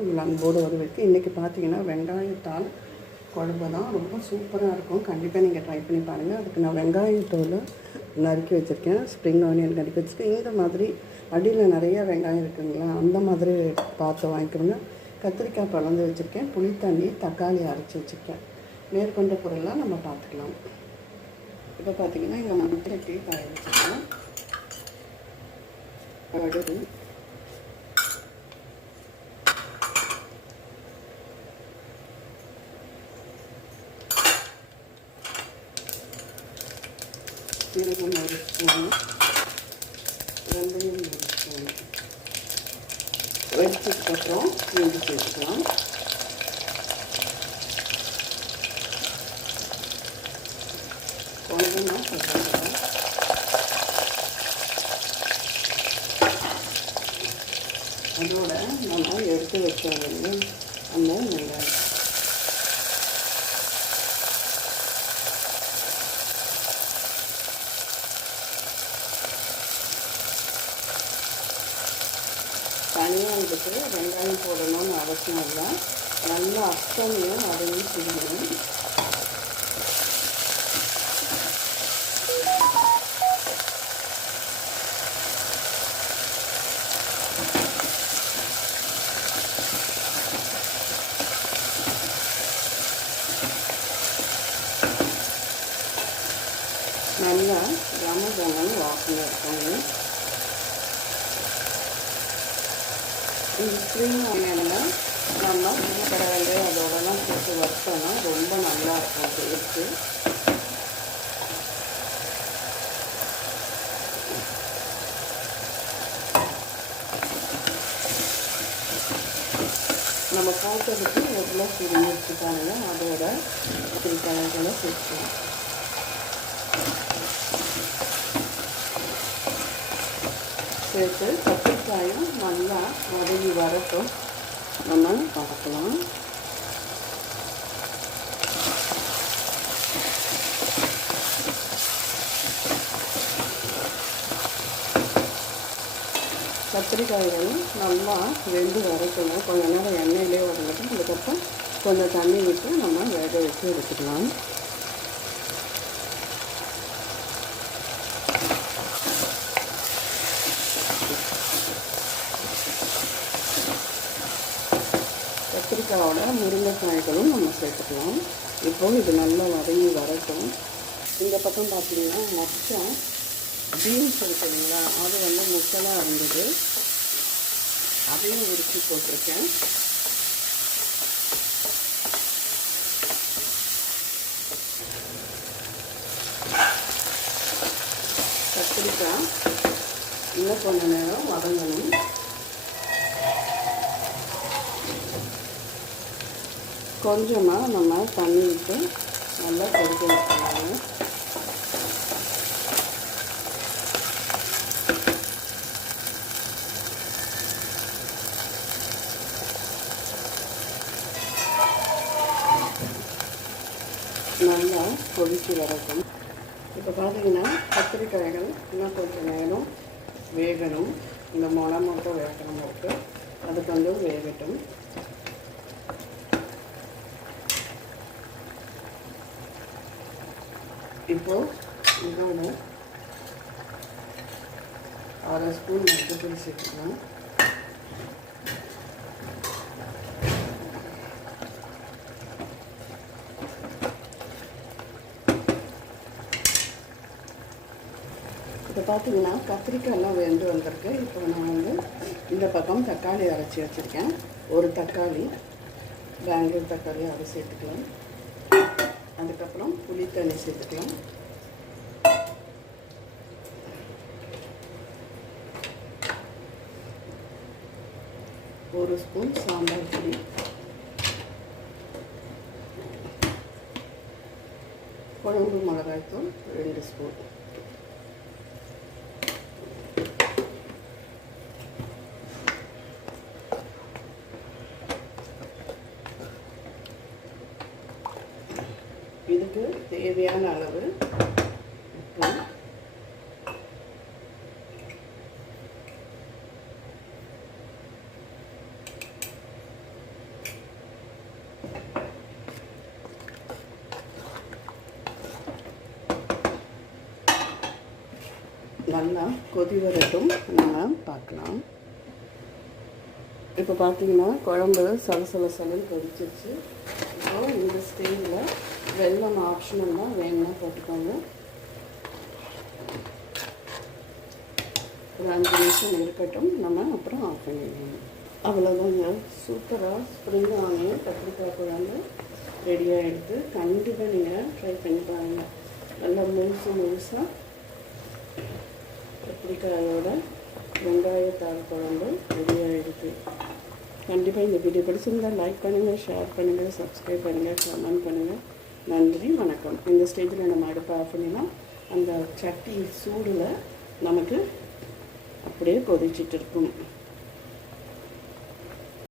உங்கள் அன்போடு வரவேற்கு. இன்றைக்கி பார்த்தீங்கன்னா வெங்காயத்தால் குழம்பு தான் ரொம்ப சூப்பராக இருக்கும். கண்டிப்பாக நீங்கள் ட்ரை பண்ணி பாருங்கள். அதுக்கு நான் வெங்காயத்தோல் நறுக்கி வச்சுருக்கேன், ஸ்ப்ரிங் ஆனியன் நறுக்கி வச்சுருக்கேன். இந்த மாதிரி அடியில் நிறைய வெங்காயம் இருக்குங்களா, அந்த மாதிரி பார்த்து வாங்கிக்கோங்க. கத்திரிக்காய் பழந்து வச்சுருக்கேன், புளி தண்ணி, தக்காளி அரைச்சி வச்சுருக்கேன். மேற்கொண்ட பொருள்லாம் நம்ம பார்த்துக்கலாம். இப்போ பார்த்திங்கன்னா இங்கே மஞ்சள் டீ காய வச்சுருக்கேன். கடுகு, சீரகம் 1 ஸ்பூனு, வெந்தயம் 1 ஸ்பூனு வெடிச்சதுக்கப்புறம் பூண்டு சேர்த்துக்கலாம். கொஞ்சமாக கருவேப்பிலை, அதோட நம்ம எடுத்து வச்சோம்னா அந்த வெங்காயம், தனியாக இதுக்கு வெங்காயம் போடணும்னு அவசியம் இல்லை. நல்லா அத்தனையும் வதங்கி செய்யணும். நல்லா கமகமன்னு வாசனை இருக்காங்க. இந்த ஸ்ப்ரிங் ஆனியனில் நம்ம கடலை அதோடலாம் போட்டு வறுத்தோம்னா ரொம்ப நல்லா இருக்கும் டேஸ்ட்டு. நம்ம போட்டதுக்கு எவ்வளோ சுருங்கிச்சு பாருங்க. அதோட கத்திரிக்காய்களை சேர்த்துக்கலாம். சேர்த்து கத்திரிக்காயும் நல்லா வதங்கி வரட்டும், நம்ம பார்க்கலாம். கத்திரிக்காய்களும் நல்லா வெந்து வரட்டும். கொஞ்ச நேரம் எண்ணெயிலே வரட்டும். அதுக்கப்புறம் கொஞ்சம் தண்ணி விட்டு நம்ம வேக வச்சு எடுத்துக்கலாம். கத்திரிக்காயோட முருங்கைக்காய்களும் நம்ம சேர்த்துக்கலாம். இப்போது இது நல்லா வதங்கி வரட்டும். இந்த பக்கம் பார்த்தீங்கன்னா மொச்சம் பீன்ஸ் இருக்குதுங்களா, அது வந்து முக்கலாக இருந்தது, அதையும் உரிச்சு போட்டிருக்கேன். கத்திரிக்காய் இன்னும் கொஞ்ச நேரம் வதங்கணும். கொஞ்சமாக நம்ம தண்ணி விட்டு நல்லா கொதிக்க வைக்கணும். நல்லா கொதித்து வரட்டும். இப்போ பார்த்தீங்கன்னா கத்திரிக்காய்கள் இன்னும் கொஞ்சம் நேரம் வேகணும். இந்த மிளகா மட்டும் வேகணும் போட்டு அது கொஞ்சம் வேகட்டும். இப்போது இதோட 1/2 ஸ்பூன் மஞ்சள் சேர்த்துக்கலாம். இப்போ பார்த்தீங்கன்னா கத்திரிக்காயெல்லாம் வெந்து வந்திருக்கு. இப்போ நான் வந்து இந்த பக்கம் தக்காளி அரைச்சி வச்சுருக்கேன். ஒரு தக்காளி, பெங்களூர் தக்காளி அதை சேர்த்துக்கலாம். அதுக்கப்புறம் புளி தண்ணி சேர்த்துக்கலாம். ஒரு ஸ்பூன் சாம்பார் பொடி, குழம்பு மிளகாய்த்தூள் 2 ஸ்பூன், இதுக்கு தேவையான அளவு உப்பு, நல்லா கொதி வரட்டும், நம்ம பார்க்கலாம். இப்போ பார்த்தீங்கன்னா குழம்பு சலசலன்னு கொதிச்சிருச்சு. இப்போ இந்த ஸ்டேஜில் வெல்லம் ஆப்ஷனல் தான், வேணும்னா போட்டுக்கோங்க. ஒரு 5 நிமிஷம் இருக்கட்டும், நம்ம அப்புறம் ஆஃப் பண்ணிடணும். அவ்வளோதாங்க, சூப்பராக ஸ்ப்ரிங் ஆனியன் கத்திரிக்காய் குழம்பு ரெடியாக எடுத்து கண்டிப்பாக நீங்கள் ட்ரை பண்ணி பாருங்கள். நல்லா முழுசாக கத்திரிக்காயோட வெங்காயத்தாள் குழம்பு ரெடியாக எடுத்து. கண்டிப்பாக இந்த வீடியோ பிடிச்சிருந்தால் லைக் பண்ணுங்கள், ஷேர் பண்ணுங்கள், சப்ஸ்கிரைப் பண்ணுங்கள், கமெண்ட் பண்ணுங்கள். நன்றி, வணக்கம். இந்த ஸ்டேஜில் நம்ம அடுப்பை ஆஃப் பண்ணிடலாம். அந்த சட்டி சூடில் நமக்கு அப்படியே கொதிச்சிட்டு இருக்கும்.